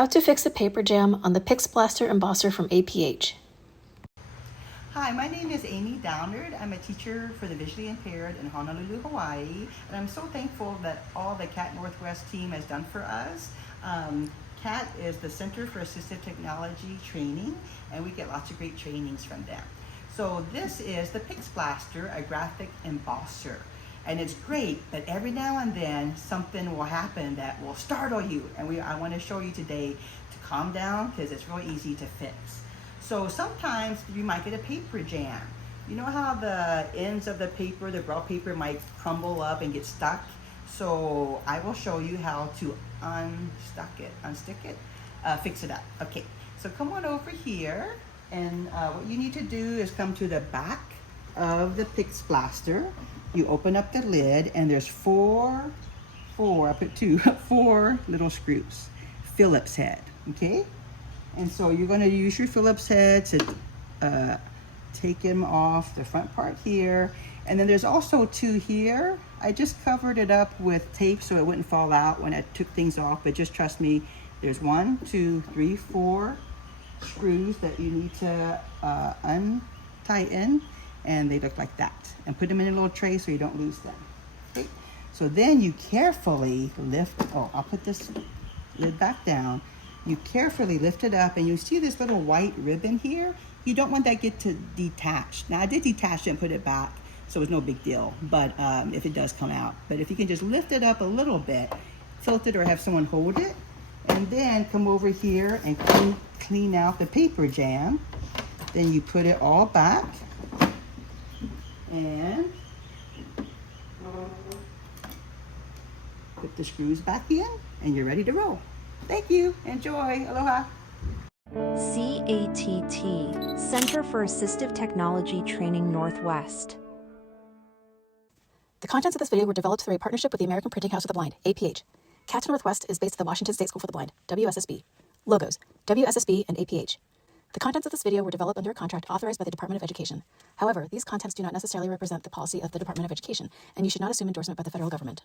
How to fix a paper jam on the PixBlaster Embosser from APH. Hi, my name is Amy Downard. I'm a teacher for the visually impaired in Honolulu, Hawaii, and I'm so thankful that all the CATT Northwest team has done for us. CATT is the Center for Assistive Technology Training, and we get lots of great trainings from them. So this is the PixBlaster, a graphic embosser. And it's great, but every now and then something will happen that will startle you. And I want to show you today to calm down because it's really easy to fix. So sometimes you might get a paper jam. You know how the ends of the paper, the raw paper might crumble up and get stuck? So I will show you how to unstick it, fix it up. Okay, so come on over here, and what you need to do is come to the back of the PixBlaster. You open up the lid, and there's four little screws, Phillips head, okay? And so you're going to use your Phillips head to take them off the front part here. And then there's also two here. I just covered it up with tape so it wouldn't fall out when I took things off, but just trust me, there's 4 screws that you need to untighten, and they look like that. And put them in a little tray so you don't lose them. Okay? So then you carefully lift, I'll put this lid back down. You carefully lift it up, and you see this little white ribbon here. You don't want that to detach. Now I did detach it and put it back, so it's no big deal, but if it does come out. But if you can just lift it up a little bit, tilt it or have someone hold it, and then come over here and clean out the paper jam. Then you put it all back, and put the screws back in, and you're ready to roll. Thank you. Enjoy. Aloha. CATT, Center for Assistive Technology Training Northwest. The contents of this video were developed through a partnership with the American Printing House of the Blind, APH. CATT Northwest is based at the Washington State School for the Blind, WSSB. Logos, WSSB and APH. The contents of this video were developed under a contract authorized by the Department of Education. However, these contents do not necessarily represent the policy of the Department of Education, and you should not assume endorsement by the federal government.